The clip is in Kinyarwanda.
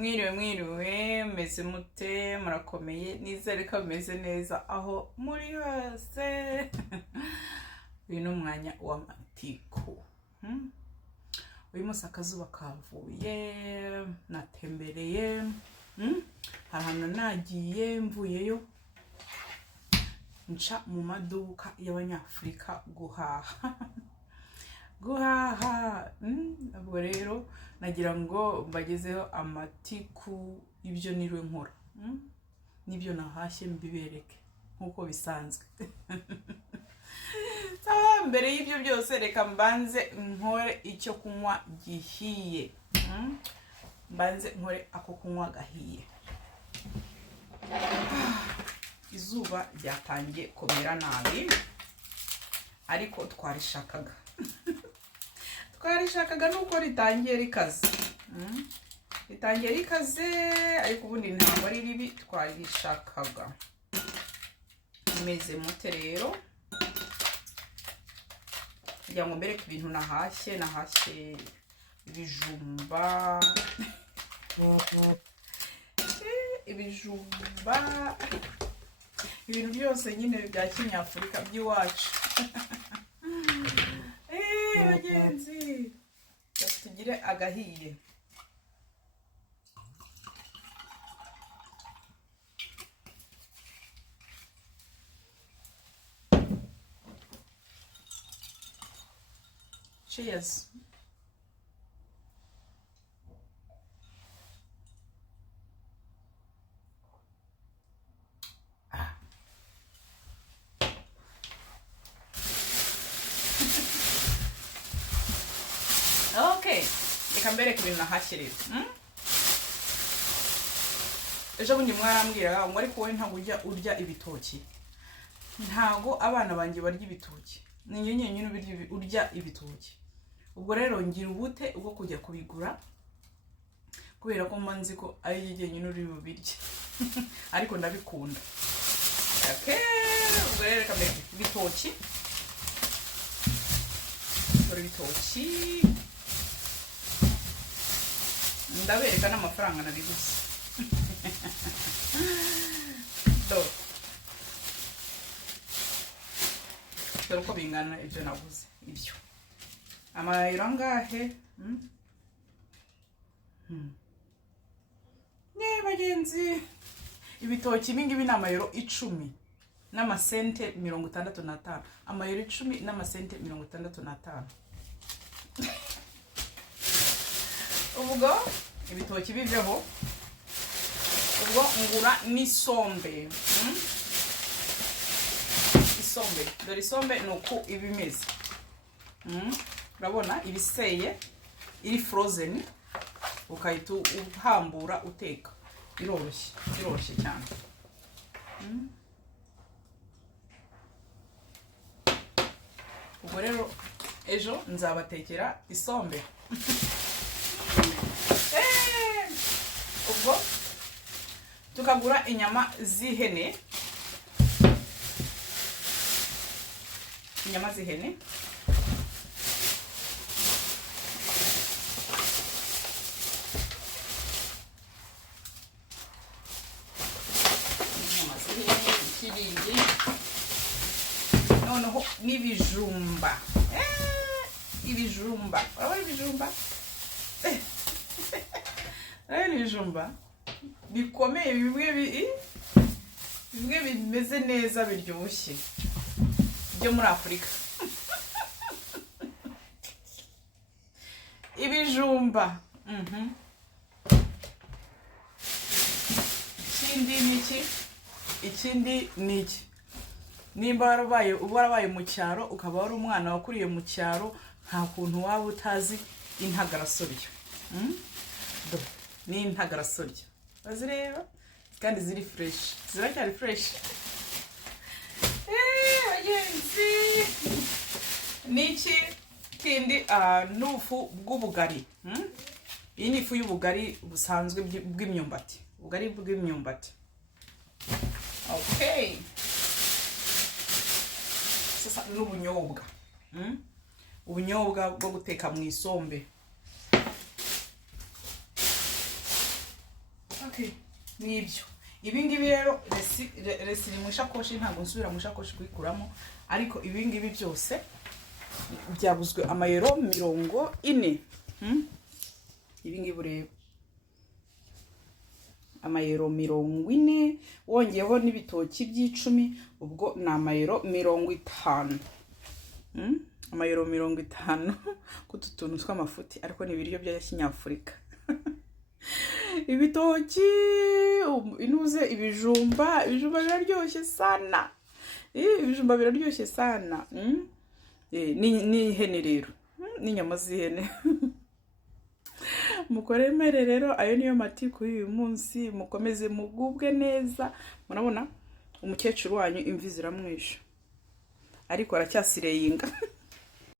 Mwiriwe meze mute murakomeye nizere ko meze neza aho muri hose. Uyu ni umwanya w'amatiku. Uyu munsi akazuba kavuye, natembereye, hari ahantu nagiye mvuyeyo nca mu maduka y'abanyafurika guhaha. Ubwo rero nagira ngo mbagezeho amatiku ibyo niriwe nkora, nibyo nahashye mbibereke nkuko bisanzwe. Mbere y'ibyo byose reka mbanze nkore icyo kunywa gihiye. Mbanze nkore ako kunywa gahiye. Izuba ryatangiye komera nabi ariko twarishakaga. Twarishakaga nuko ritangiye rikaze. Ritangiye rikaze ariko ubundi ntabwo ari ribi, twarishakaga. Meze mute rero? Kugira ngo mbereke ibintu nahashye ibijumba. Ibijumba. Ibintu byose nyine bya Kinyafurika by'iwacu. Bagenzi, tugire agahiye. Cheers. Okay, reka mbereke ibintu nahashye rero. Ejo bundi mwarambwira ngo ariko wowe ntabwo urya ibitoki. Ntago abana banjye barya ibitoki. Ni nyine urya ibitoki. Ubwo rero ngira ubute ubwo kujya kubigura kubera ko mbanzi ko ari nyine uri bubirye. Ariko ndabikunda. Okay, ubwo rero reka mbereke ibitoki. Ibitoki. Ndabereka n'amafaranga nabiguze. Dore uko bingana ibyo naguze ibyo. Amayero angahe? Bagenzi, ibitoki ibingibi ni amayero 10 n'amasente 65. Amayero 10 n'amasente 65. Ubwo ibitoki biveho, ubwo ngura n'isombe. Isombe, dore isombe nuko ibimeze. Urabona ibiseye, iri frozen, ukahita uhambura uteka. Biroroshye cyane. Ubwo rero ejo nzabatekera isombe. Ubwo tukagura inyama z'ihene. Inyama z'ihene. Ikibindi. Noneho n'ibijumba. Ibijumba. Urabona ibijumba? Ibijumba bikomeye, bimwe bimeze neza biryoshye byo muri Afurika. Ibijumba. Ikindi ni iki? Nimba warabaye mu cyaro, ukaba wari umwana wakuriye mu cyaro, nta kuntu waba utazi intagarasoryo. Ni intagarasoryo. Bazireba kandi ziri fresh. Ziracyari fresh. Bagenzi. Niki kindi nufu bw'ubugari. Iyi ni ifu y'ubugari busanzwe bw'imyumbati. Ubugari bw'imyumbati. Okay. Sasa n'ubunyobwa. Ubunyobwa bwo guteka mu isombe. okay nibyo ibi ngibi rero resi mu ishakoshi ntabwo nsubira mu ishakoshi kuyikuramo ariko ibi ngibi byose byaguzwe amayero 40 ibi ngibi rero amayero 40 wongeyeho n'ibitoki by'icumi ubwo ni amayero 50 amayero 50 kututuntu tw'amafuti ariko ni ibiryo bya kinyafurika ibitoki inuze ibijumba biraryoshye sana ibijumba biraryoshye sana ni ihene rero n'inyama z'ihene mukoremere rero ayo niyo matiku y'uyu munsi mukomeze mugubwe neza murabona umukecuru wanyu imvi ziramwisha ariko aracyasireyinga